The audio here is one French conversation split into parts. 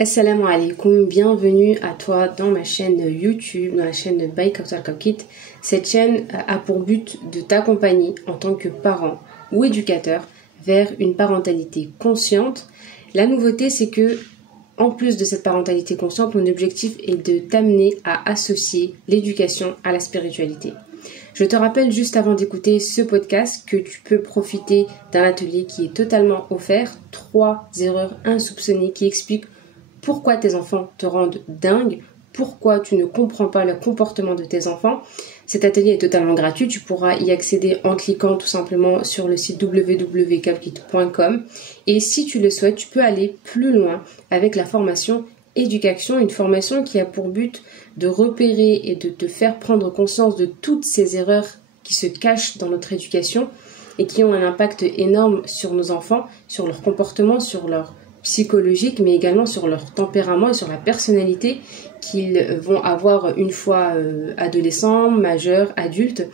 Assalamu alaikum, bienvenue à toi dans ma chaîne YouTube, dans la chaîne By Kauthar Kawkit. Cette chaîne a pour but de t'accompagner en tant que parent ou éducateur vers une parentalité consciente. La nouveauté, c'est que, en plus de cette parentalité consciente, mon objectif est de t'amener à associer l'éducation à la spiritualité. Je te rappelle juste avant d'écouter ce podcast que tu peux profiter d'un atelier qui est totalement offert, 3 erreurs insoupçonnées qui expliquent pourquoi tes enfants te rendent dingue, pourquoi tu ne comprends pas le comportement de tes enfants. Cet atelier est totalement gratuit, tu pourras y accéder en cliquant tout simplement sur le site www.kawkit.com et si tu le souhaites, tu peux aller plus loin avec la formation éducation, une formation qui a pour but de repérer et de te faire prendre conscience de toutes ces erreurs qui se cachent dans notre éducation et qui ont un impact énorme sur nos enfants, sur leur comportement, sur leur psychologique, mais également sur leur tempérament et sur la personnalité qu'ils vont avoir une fois adolescents, majeurs, adultes.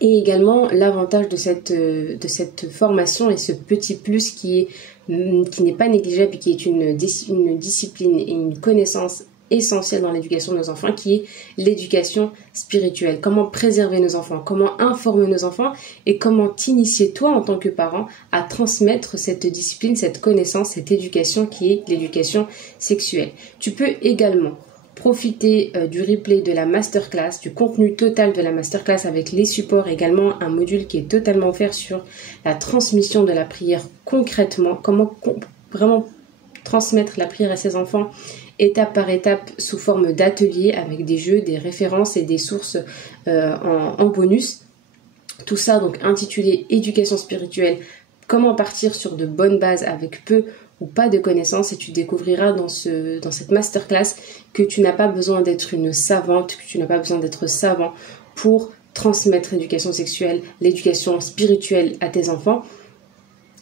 Et également l'avantage de cette formation et ce petit plus qui n'est pas négligeable et qui est une discipline et une connaissance essentielle dans l'éducation de nos enfants, qui est l'éducation spirituelle. Comment préserver nos enfants, comment informer nos enfants et comment t'initier toi en tant que parent à transmettre cette discipline, cette connaissance, cette éducation qui est l'éducation sexuelle. Tu peux également profiter du replay de la masterclass, du contenu total de la masterclass avec les supports, également un module qui est totalement offert sur la transmission de la prière concrètement, comment vraiment transmettre la prière à ses enfants étape par étape sous forme d'ateliers avec des jeux, des références et des sources en bonus. Tout ça donc intitulé éducation spirituelle, comment partir sur de bonnes bases avec peu ou pas de connaissances, et tu découvriras dans cette masterclass que tu n'as pas besoin d'être une savante, que tu n'as pas besoin d'être savant pour transmettre l'éducation sexuelle, l'éducation spirituelle à tes enfants,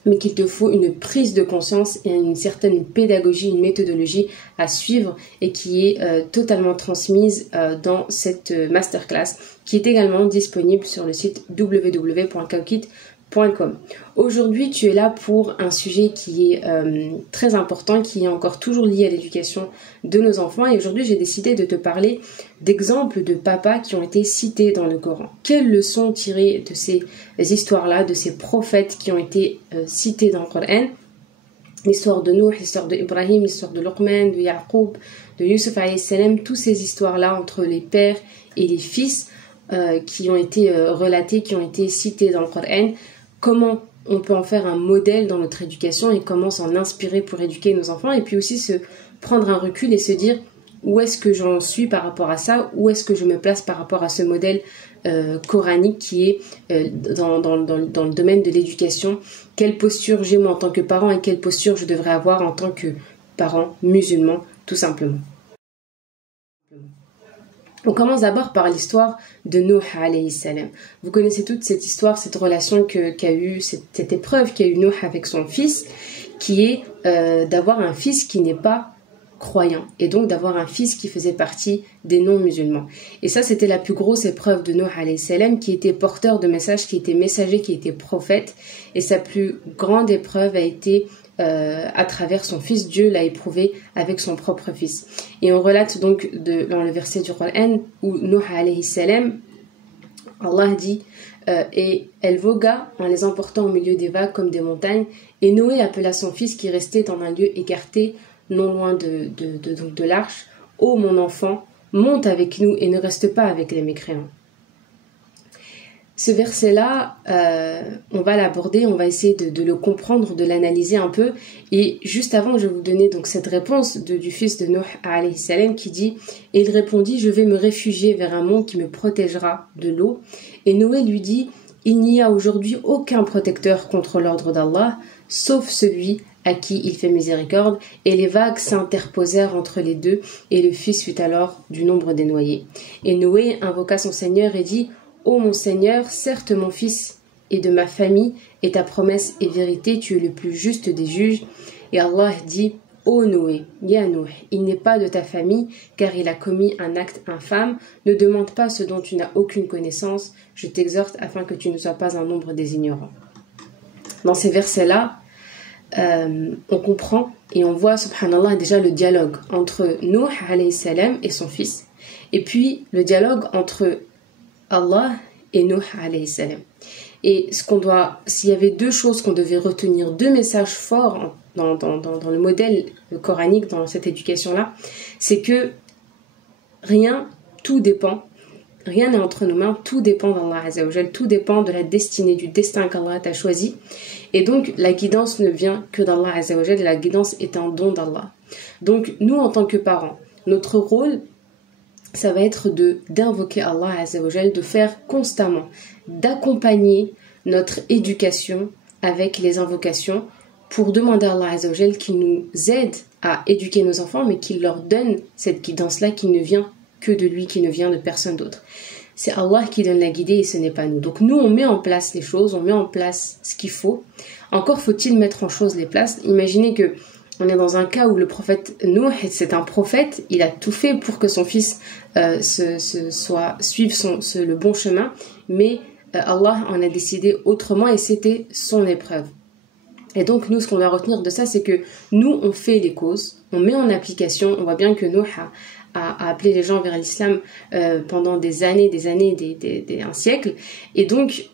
mais qu'il te faut une prise de conscience et une certaine pédagogie, une méthodologie à suivre et qui est totalement transmise dans cette masterclass qui est également disponible sur le site www.kawkit.com. Aujourd'hui, tu es là pour un sujet qui est très important, qui est encore toujours lié à l'éducation de nos enfants. Et aujourd'hui, j'ai décidé de te parler d'exemples de papas qui ont été cités dans le Coran. Quelles leçons tirer de ces histoires-là, de ces prophètes qui ont été cités dans le Coran? L'histoire de Nuh, l'histoire de Ibrahim, l'histoire de Luqman, de Yaqub, de Yusuf alayhi salam, toutes ces histoires-là entre les pères et les fils qui ont été relatées, qui ont été citées dans le Coran. Comment on peut en faire un modèle dans notre éducation et comment s'en inspirer pour éduquer nos enfants, et puis aussi se prendre un recul et se dire où est-ce que j'en suis par rapport à ça, où est-ce que je me place par rapport à ce modèle coranique qui est dans le domaine de l'éducation, quelle posture j'ai moi en tant que parent et quelle posture je devrais avoir en tant que parent musulman tout simplement. On commence d'abord par l'histoire de Nuh alayhi salam. Vous connaissez toute cette histoire, cette relation qu'a eu, cette épreuve qu'a eu Nuh avec son fils, qui est d'avoir un fils qui n'est pas croyant, et donc d'avoir un fils qui faisait partie des non-musulmans. Et ça, c'était la plus grosse épreuve de Nuh alayhi salam, qui était porteur de messages, qui était messager, qui était prophète, et sa plus grande épreuve a été à travers son fils. Dieu l'a éprouvé avec son propre fils. Et on relate donc dans le verset du Coran où Nuh alayhi salam, Allah dit et elle vogua en les emportant au milieu des vagues comme des montagnes, et Noé appela son fils qui restait dans un lieu écarté non loin de l'arche: ô mon enfant, monte avec nous et ne reste pas avec les mécréants. Ce verset-là, on va l'aborder, on va essayer de le comprendre, de l'analyser un peu. Et juste avant, je vais vous donner donc cette réponse du fils de Nuh alayhi salam qui dit: et il répondit, je vais me réfugier vers un mont qui me protégera de l'eau. Et Noé lui dit: il n'y a aujourd'hui aucun protecteur contre l'ordre d'Allah, sauf celui à qui il fait miséricorde. Et les vagues s'interposèrent entre les deux, et le fils fut alors du nombre des noyés. Et Noé invoqua son Seigneur et dit: ô mon Seigneur, certes mon fils est de ma famille, et ta promesse est vérité, tu es le plus juste des juges. Et Allah dit: ô Noé, ya Nuh, il n'est pas de ta famille, car il a commis un acte infâme. Ne demande pas ce dont tu n'as aucune connaissance. Je t'exhorte afin que tu ne sois pas un nombre des ignorants. Dans ces versets-là, on comprend et on voit, subhanallah, déjà le dialogue entre Nuh alayhi salam et son fils, et puis le dialogue entre Allah et Nuh alayhi salam. Et s'il y avait deux choses qu'on devait retenir, deux messages forts dans le modèle coranique, dans cette éducation-là, c'est que tout dépend, rien n'est entre nos mains, tout dépend d'Allah Azza wa Jal, tout dépend de la destinée, du destin qu'Allah t'a choisi. Et donc, la guidance ne vient que d'Allah Azza wa Jal, et la guidance est un don d'Allah. Donc, nous, en tant que parents, notre rôle, ça va être d'invoquer Allah Azza wa Jal, de faire constamment, d'accompagner notre éducation avec les invocations pour demander à Allah Azza wa Jal qu'il nous aide à éduquer nos enfants, mais qu'il leur donne cette guidance-là qui ne vient que de lui, qui ne vient de personne d'autre. C'est Allah qui donne la guidée et ce n'est pas nous. Donc nous, on met en place les choses, on met en place ce qu'il faut. Encore faut-il mettre en chose les places. Imaginez que on est dans un cas où le prophète Nuh, c'est un prophète, il a tout fait pour que son fils suive le bon chemin, mais Allah en a décidé autrement et c'était son épreuve. Et donc nous, ce qu'on va retenir de ça, c'est que nous, on fait les causes, on met en application. On voit bien que Nuh a appelé les gens vers l'islam pendant des années, un siècle. Et donc,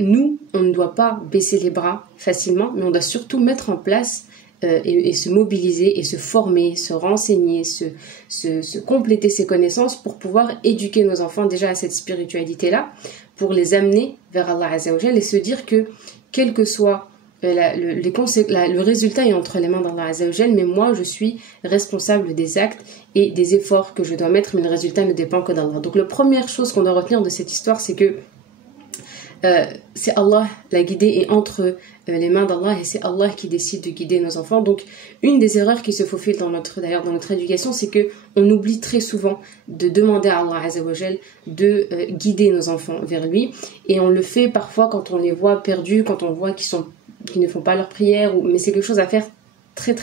nous, on ne doit pas baisser les bras facilement, mais on doit surtout mettre en place et se mobiliser et se former, se renseigner, se compléter ses connaissances pour pouvoir éduquer nos enfants déjà à cette spiritualité-là, pour les amener vers Allah Azza wa Jal et se dire que quel que soit le résultat est entre les mains d'Allah Azza wa Jal, mais moi je suis responsable des actes et des efforts que je dois mettre, mais le résultat ne dépend que d'Allah. Donc la première chose qu'on doit retenir de cette histoire, c'est que c'est Allah, la guidée est entre les mains d'Allah et c'est Allah qui décide de guider nos enfants. Donc une des erreurs qui se faufile dans notre éducation, c'est que on oublie très souvent de demander à Allah Azza wa Jal de guider nos enfants vers lui, et on le fait parfois quand on les voit perdus, quand on voit qu'ils ne font pas leur prière, mais c'est quelque chose à faire très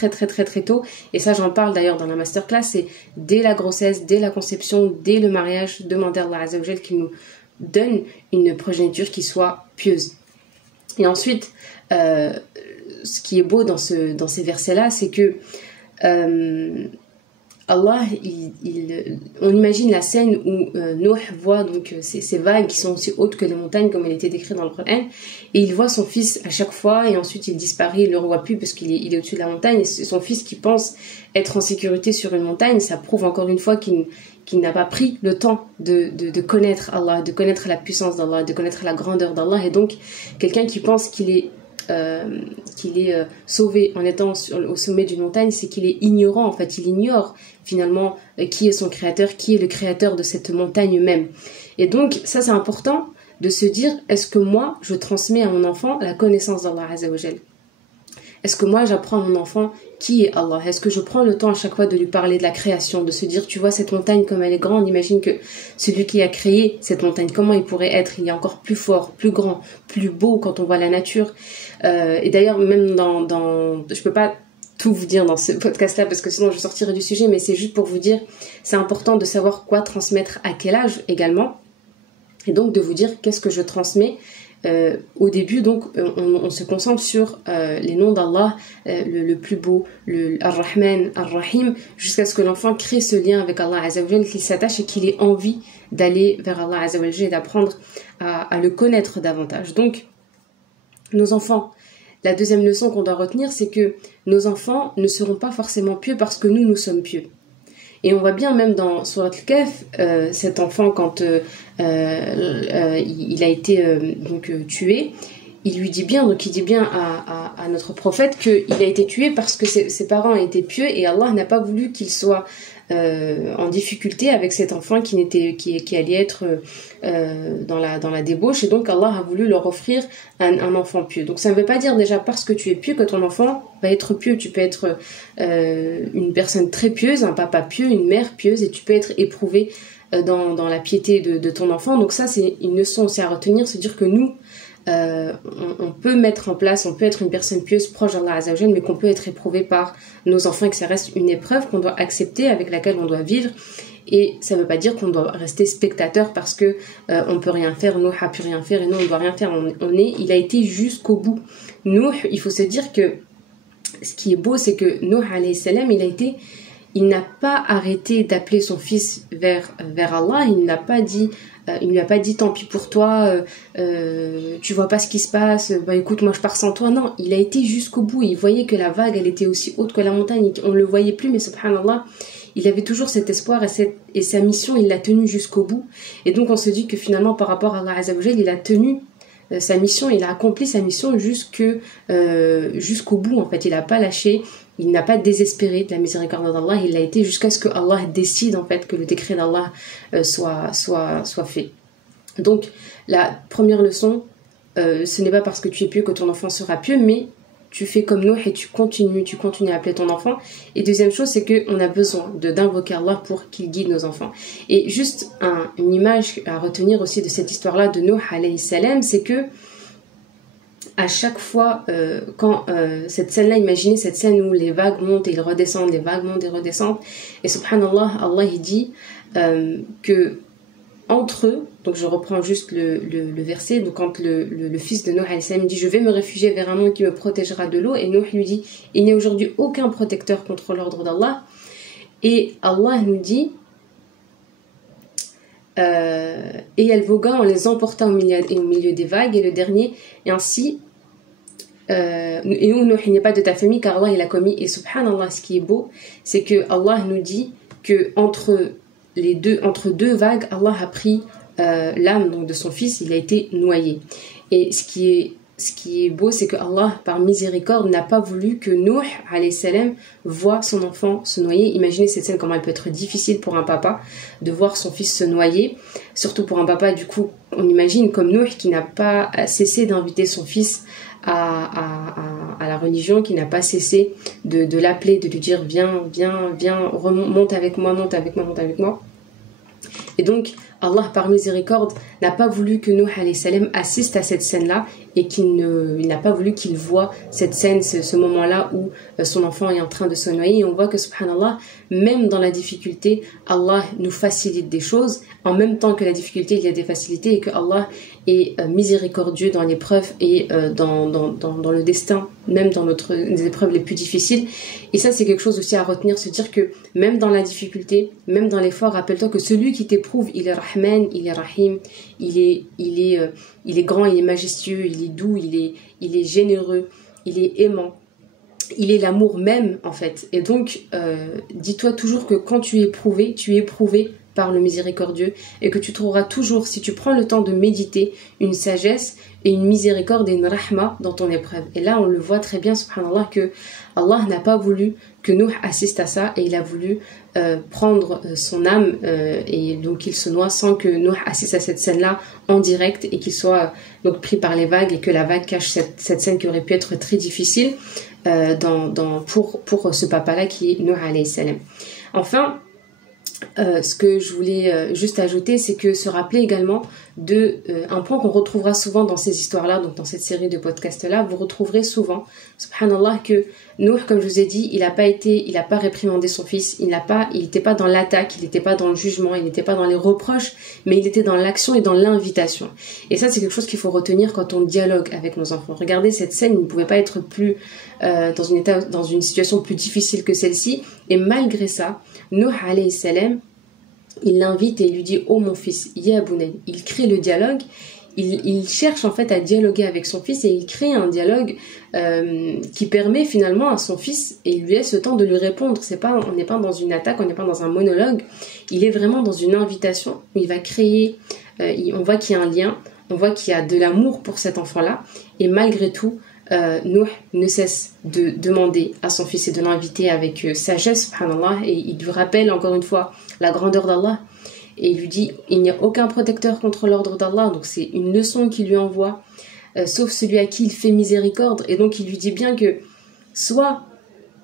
tôt. Et ça, j'en parle d'ailleurs dans la masterclass, c'est dès la grossesse, dès la conception, dès le mariage, demander à Allah Azza wa Jal qu'il nous donne une progéniture qui soit pieuse. Et ensuite, ce qui est beau dans ces versets-là, c'est que Allah, on imagine la scène où Nuh voit donc ces vagues qui sont aussi hautes que les montagnes, comme elle était décrite dans le Coran, et il voit son fils à chaque fois, et ensuite il disparaît, il le revoit plus parce qu'il est au-dessus de la montagne, et c'est son fils qui pense être en sécurité sur une montagne. Ça prouve encore une fois qu'il n'a pas pris le temps de connaître Allah, de connaître la puissance d'Allah, de connaître la grandeur d'Allah. Et donc quelqu'un qui pense qu'il est sauvé en étant au sommet d'une montagne, c'est qu'il est ignorant. En fait, il ignore finalement qui est son créateur, qui est le créateur de cette montagne même. Et donc ça, c'est important de se dire, est-ce que moi je transmets à mon enfant la connaissance d'Allah Azza wa Jal? Est-ce que moi j'apprends à mon enfant qui est Allah? Est-ce que je prends le temps à chaque fois de lui parler de la création, de se dire, tu vois cette montagne comme elle est grande, imagine que celui qui a créé cette montagne, comment il pourrait être? Il est encore plus fort, plus grand, plus beau quand on voit la nature. Et d'ailleurs, même je peux pas tout vous dire dans ce podcast-là parce que sinon je sortirai du sujet, mais c'est juste pour vous dire, c'est important de savoir quoi transmettre à quel âge également. Et donc de vous dire qu'est-ce que je transmets. Au début, donc, on se concentre sur les noms d'Allah, le plus beau, le Ar-Rahman, Ar-Rahim, jusqu'à ce que l'enfant crée ce lien avec Allah Azza wa Jal, qu'il s'attache et qu'il ait envie d'aller vers Allah Azza wa Jal et d'apprendre à le connaître davantage. Donc, nos enfants, la deuxième leçon qu'on doit retenir, c'est que nos enfants ne seront pas forcément pieux parce que nous sommes pieux. Et on voit bien même dans Surat Al-Kahf, cet enfant quand il a été tué, il dit bien à notre prophète qu'il a été tué parce que ses parents étaient pieux et Allah n'a pas voulu qu'il soit en difficulté avec cet enfant qui allait être dans la débauche, et donc Allah a voulu leur offrir un enfant pieux. Donc ça ne veut pas dire déjà parce que tu es pieux que ton enfant va être pieux. Tu peux être une personne très pieuse, un papa pieux, une mère pieuse, et tu peux être éprouvé dans la piété de ton enfant. Donc ça, c'est une leçon aussi à retenir, se dire que nous, on peut mettre en place, on peut être une personne pieuse proche d'Allah Azza wa Jal, mais qu'on peut être éprouvé par nos enfants et que ça reste une épreuve qu'on doit accepter, avec laquelle on doit vivre. Et ça ne veut pas dire qu'on doit rester spectateur parce que on peut rien faire, Nuh a pu rien faire et nous on doit rien faire. Il a été jusqu'au bout. Nuh, il faut se dire que ce qui est beau, c'est que Nuh alayhi salam, il n'a pas arrêté d'appeler son fils vers Allah. Il n'a pas dit, il lui a pas dit tant pis pour toi, tu vois pas ce qui se passe, bah écoute, moi je pars sans toi. Non, il a été jusqu'au bout. Il voyait que la vague, elle était aussi haute que la montagne. On le voyait plus, mais subhanallah, il avait toujours cet espoir et sa mission, il l'a tenue jusqu'au bout. Et donc on se dit que finalement, par rapport à Allah Azza wa Jal, il a tenu sa mission, il a accompli sa mission jusqu'au bout. En fait, il n'a pas lâché. Il n'a pas désespéré de la miséricorde d'Allah, il l'a été jusqu'à ce que Allah décide en fait que le décret d'Allah soit fait. Donc la première leçon, ce n'est pas parce que tu es pieux que ton enfant sera pieux, mais tu fais comme nous et tu continues à appeler ton enfant. Et deuxième chose, c'est qu'on a besoin d'invoquer Allah pour qu'il guide nos enfants. Et juste une image à retenir aussi de cette histoire-là de Nuh alayhi salam, c'est que à chaque fois, quand cette scène-là, imaginez cette scène où les vagues montent et ils redescendent, les vagues montent et redescendent, et subhanallah, Allah il dit que entre eux, donc je reprends juste le verset, donc quand le fils de Nuh alayhi salam dit je vais me réfugier vers un monde qui me protégera de l'eau, et Nuh lui dit il n'y a aujourd'hui aucun protecteur contre l'ordre d'Allah, et Allah nous dit et elle vogua en les emporta au milieu des vagues, et le dernier, et ainsi et où il n'est pas de ta famille car Allah il a commis. Et subhanallah, ce qui est beau, c'est que Allah nous dit que entre deux vagues, Allah a pris l'âme donc de son fils, il a été noyé. Et ce qui est beau, c'est que Allah, par miséricorde, n'a pas voulu que Nuh alayhi salam voit son enfant se noyer. Imaginez cette scène, comment elle peut être difficile pour un papa de voir son fils se noyer, surtout pour un papa, du coup, on imagine comme Nuh qui n'a pas cessé d'inviter son fils à la religion, qui n'a pas cessé de l'appeler, de lui dire viens, monte avec moi. Et donc Allah par miséricorde n'a pas voulu que Nuh alayhi salam assiste à cette scène-là, et il n'a pas voulu qu'il voit cette scène, ce moment-là où son enfant est en train de se noyer. Et on voit que subhanallah, même dans la difficulté, Allah nous facilite des choses. En même temps que la difficulté, il y a des facilités, et que Allah est miséricordieux dans l'épreuve et dans le destin, même dans les épreuves les plus difficiles. Et ça, c'est quelque chose aussi à retenir, se dire que même dans la difficulté, même dans l'effort, rappelle-toi que celui qui t'éprouve, il est Rahman, il est Rahim, il est grand, il est majestueux, il est doux, il est généreux, il est aimant. Il est l'amour même, en fait. Et donc, dis-toi toujours que quand tu es éprouvé par le miséricordieux, et que tu trouveras toujours, si tu prends le temps de méditer, une sagesse et une miséricorde et une rahma dans ton épreuve. Et là, on le voit très bien, subhanallah, que Allah n'a pas voulu que Nuh assiste à ça, et il a voulu prendre son âme, et donc il se noie sans que Nuh assiste à cette scène-là en direct, et qu'il soit donc pris par les vagues, et que la vague cache cette scène qui aurait pu être très difficile pour ce papa-là qui est Nuh alayhi salam. Enfin, ce que je voulais juste ajouter, c'est que se rappeler également de un point qu'on retrouvera souvent dans ces histoires-là, donc dans cette série de podcasts-là, vous retrouverez souvent, subhanallah, que Nuh, comme je vous ai dit, il n'a pas réprimandé son fils, il n'était pas dans l'attaque, il n'était pas dans le jugement, il n'était pas dans les reproches, mais il était dans l'action et dans l'invitation. Et ça, c'est quelque chose qu'il faut retenir quand on dialogue avec nos enfants. Regardez cette scène, il ne pouvait pas être plus dans une situation plus difficile que celle-ci, et malgré ça, Nuh alayhi salam, il l'invite et il lui dit « Oh mon fils, ya bunay ». Il crée le dialogue, il cherche en fait à dialoguer avec son fils, et il crée un dialogue qui permet finalement à son fils, et il lui laisse le temps de lui répondre. On n'est pas dans une attaque, on n'est pas dans un monologue, il est vraiment dans une invitation où il va créer, on voit qu'il y a un lien, on voit qu'il y a de l'amour pour cet enfant-là, et malgré tout, Nuh ne cesse de demander à son fils et de l'inviter avec sagesse, subhanallah, et il lui rappelle encore une fois la grandeur d'Allah, et il lui dit il n'y a aucun protecteur contre l'ordre d'Allah, donc c'est une leçon qu'il lui envoie, sauf celui à qui il fait miséricorde. Et donc il lui dit bien que soit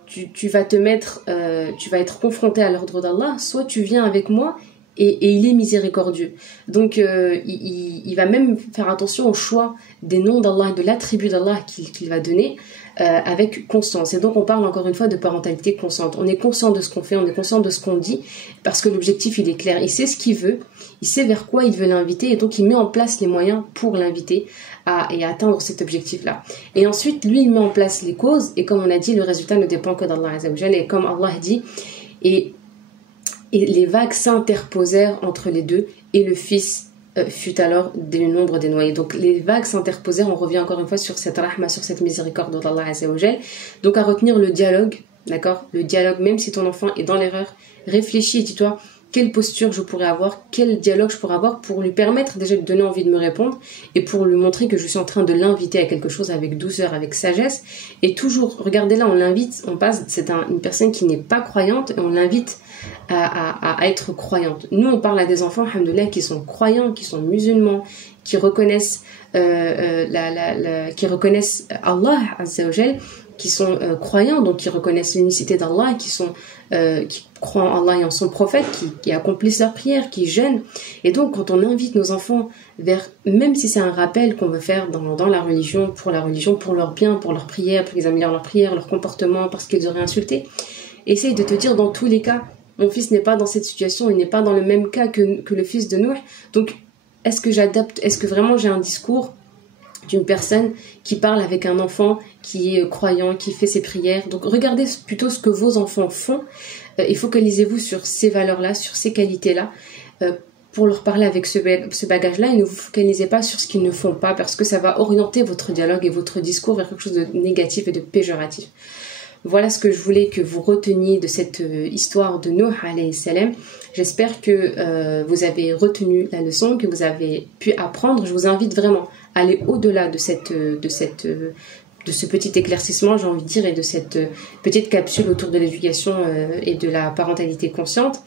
tu vas être confronté à l'ordre d'Allah, soit tu viens avec moi et il est miséricordieux. Donc il va même faire attention au choix des noms d'Allah, de l'attribut d'Allah qu'il va donner avec conscience. Et donc on parle encore une fois de parentalité consciente. On est conscient de ce qu'on fait, on est conscient de ce qu'on dit, parce que l'objectif il est clair. Il sait ce qu'il veut, il sait vers quoi il veut l'inviter, et donc il met en place les moyens pour l'inviter à atteindre cet objectif-là. Et ensuite, lui, il met en place les causes, et comme on a dit, le résultat ne dépend que d'Allah Azza wa Jal. Et comme Allah dit, et les vagues s'interposèrent entre les deux, et le fils fut alors du nombre des noyés. Donc les vagues s'interposèrent, on revient encore une fois sur cette rahma, sur cette miséricorde d'Allah Azza wa Jal. Donc à retenir le dialogue, d'accord? Le dialogue, même si ton enfant est dans l'erreur, réfléchis et dis-toi, quelle posture je pourrais avoir, quel dialogue je pourrais avoir pour lui permettre déjà de donner envie de me répondre et pour lui montrer que je suis en train de l'inviter à quelque chose avec douceur, avec sagesse. Et toujours, regardez là, on l'invite, on passe, c'est une personne qui n'est pas croyante et on l'invite à être croyante. Nous, on parle à des enfants, alhamdoulilah, qui sont croyants, qui sont musulmans, qui reconnaissent qui reconnaissent Allah Azza wa Jal, qui sont croyants, donc qui reconnaissent l'unicité d'Allah, qui croient en Allah et en son prophète, qui accomplissent leurs prières, qui jeûnent. Et donc, quand on invite nos enfants vers, même si c'est un rappel qu'on veut faire dans la religion, pour leur bien, pour leur prière, pour qu'ils améliorent leur prière, leur comportement, parce qu'ils auraient insulté, essaye de te dire, dans tous les cas, mon fils n'est pas dans cette situation, il n'est pas dans le même cas que le fils de Nuh. Donc, est-ce que j'adapte, est-ce que vraiment j'ai un discours d'une personne qui parle avec un enfant qui est croyant, qui fait ses prières? Donc regardez plutôt ce que vos enfants font et focalisez-vous sur ces valeurs-là, sur ces qualités-là, pour leur parler avec ce bagage-là, et ne vous focalisez pas sur ce qu'ils ne font pas, parce que ça va orienter votre dialogue et votre discours vers quelque chose de négatif et de péjoratif. Voilà ce que je voulais que vous reteniez de cette histoire de Nuh alayhi salam. J'espère que vous avez retenu la leçon, que vous avez pu apprendre. Je vous invite vraiment à aller au-delà de ce petit éclaircissement, j'ai envie de dire, et de cette petite capsule autour de l'éducation et de la parentalité consciente.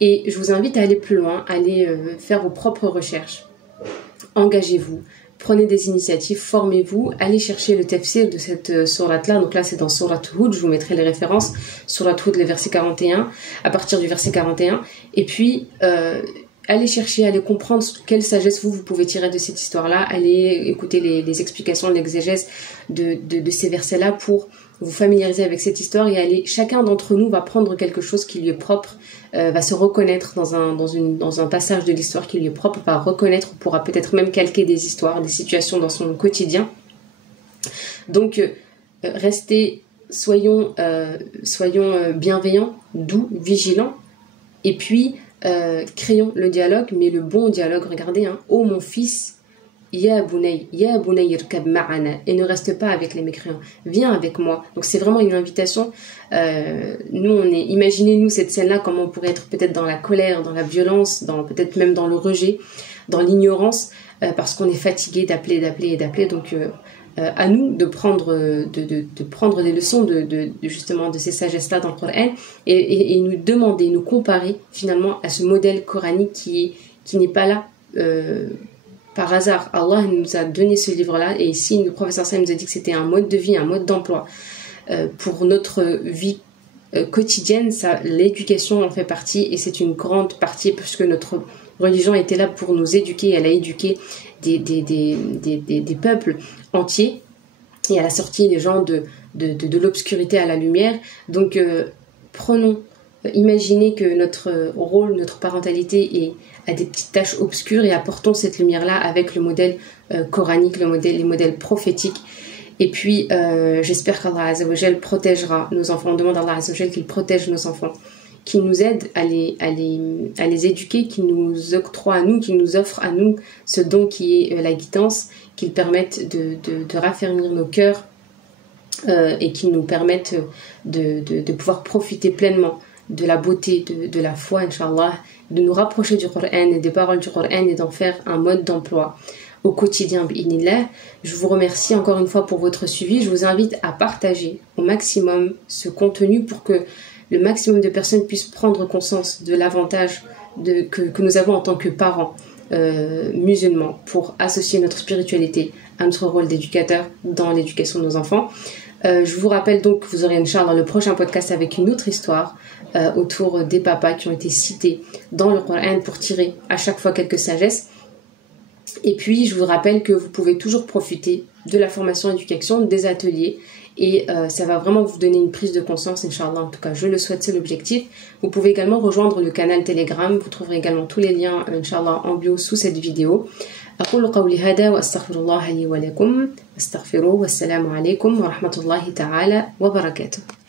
Et je vous invite à aller plus loin, à aller faire vos propres recherches. Engagez-vous. Prenez des initiatives, formez-vous, allez chercher le tafsir de cette sourate-là. Donc là, c'est dans sourate Hud, je vous mettrai les références. Sourate Hud, le verset 41, à partir du verset 41. Et puis, allez chercher, allez comprendre quelle sagesse vous pouvez tirer de cette histoire-là. Allez écouter les explications de l'exégèse de ces versets-là pour vous familiariser avec cette histoire, et chacun d'entre nous va prendre quelque chose qui lui est propre, va se reconnaître dans un passage de l'histoire qui lui est propre, va reconnaître, pourra peut-être même calquer des histoires, des situations dans son quotidien. Donc soyons bienveillants, doux, vigilants, et puis créons le dialogue, mais le bon dialogue. Regardez, ô mon fils, Ya bunay irkab ma'ana, et ne reste pas avec les mécréants, viens avec moi. Donc c'est vraiment une invitation. Imaginez-nous cette scène-là, comment on pourrait être peut-être dans la colère, dans la violence, peut-être même dans le rejet, dans l'ignorance, parce qu'on est fatigué d'appeler. Donc à nous de prendre des leçons justement de ces sagesses-là dans le Coran, et nous demander, nous comparer finalement à ce modèle coranique qui n'est pas là par hasard. Allah nous a donné ce livre-là, et ici le professeur Sam nous a dit que c'était un mode de vie, un mode d'emploi pour notre vie quotidienne. L'éducation en fait partie, et c'est une grande partie, puisque notre religion était là pour nous éduquer. Elle a éduqué des peuples entiers, et elle a sorti les gens de l'obscurité à la lumière. Donc imaginez que notre rôle, notre parentalité a des petites taches obscures, et apportons cette lumière-là avec le modèle coranique, les modèles prophétiques. Et puis, j'espère qu'Allah Azza wa Jal protégera nos enfants. On demande à Allah Azza wa Jal qu'il protège nos enfants, qu'il nous aide à les éduquer, qu'il nous octroie à nous, qu'il nous offre à nous ce don qui est la guidance, qu'il permette de raffermir nos cœurs, et qu'il nous permette de pouvoir profiter pleinement de la beauté de la foi, Inch'Allah, de nous rapprocher du Coran et des paroles du Coran, et d'en faire un mode d'emploi au quotidien, bi'idhnillah. Je vous remercie encore une fois pour votre suivi. Je vous invite à partager au maximum ce contenu pour que le maximum de personnes puissent prendre conscience de l'avantage que nous avons en tant que parents musulmans, pour associer notre spiritualité à notre rôle d'éducateur dans l'éducation de nos enfants. Je vous rappelle donc que vous aurez Inch'Allah le prochain podcast avec une autre histoire autour des papas qui ont été cités dans le Coran pour tirer à chaque fois quelques sagesses. Et puis je vous rappelle que vous pouvez toujours profiter de la formation éducation, des ateliers, et ça va vraiment vous donner une prise de conscience, Inch'Allah. En tout cas je le souhaite, c'est l'objectif. Vous pouvez également rejoindre le canal Telegram, vous trouverez également tous les liens Inch'Allah en bio sous cette vidéo. أقول قولي هذا وأستغفر الله لي ولكم استغفروه والسلام عليكم ورحمة الله تعالى وبركاته.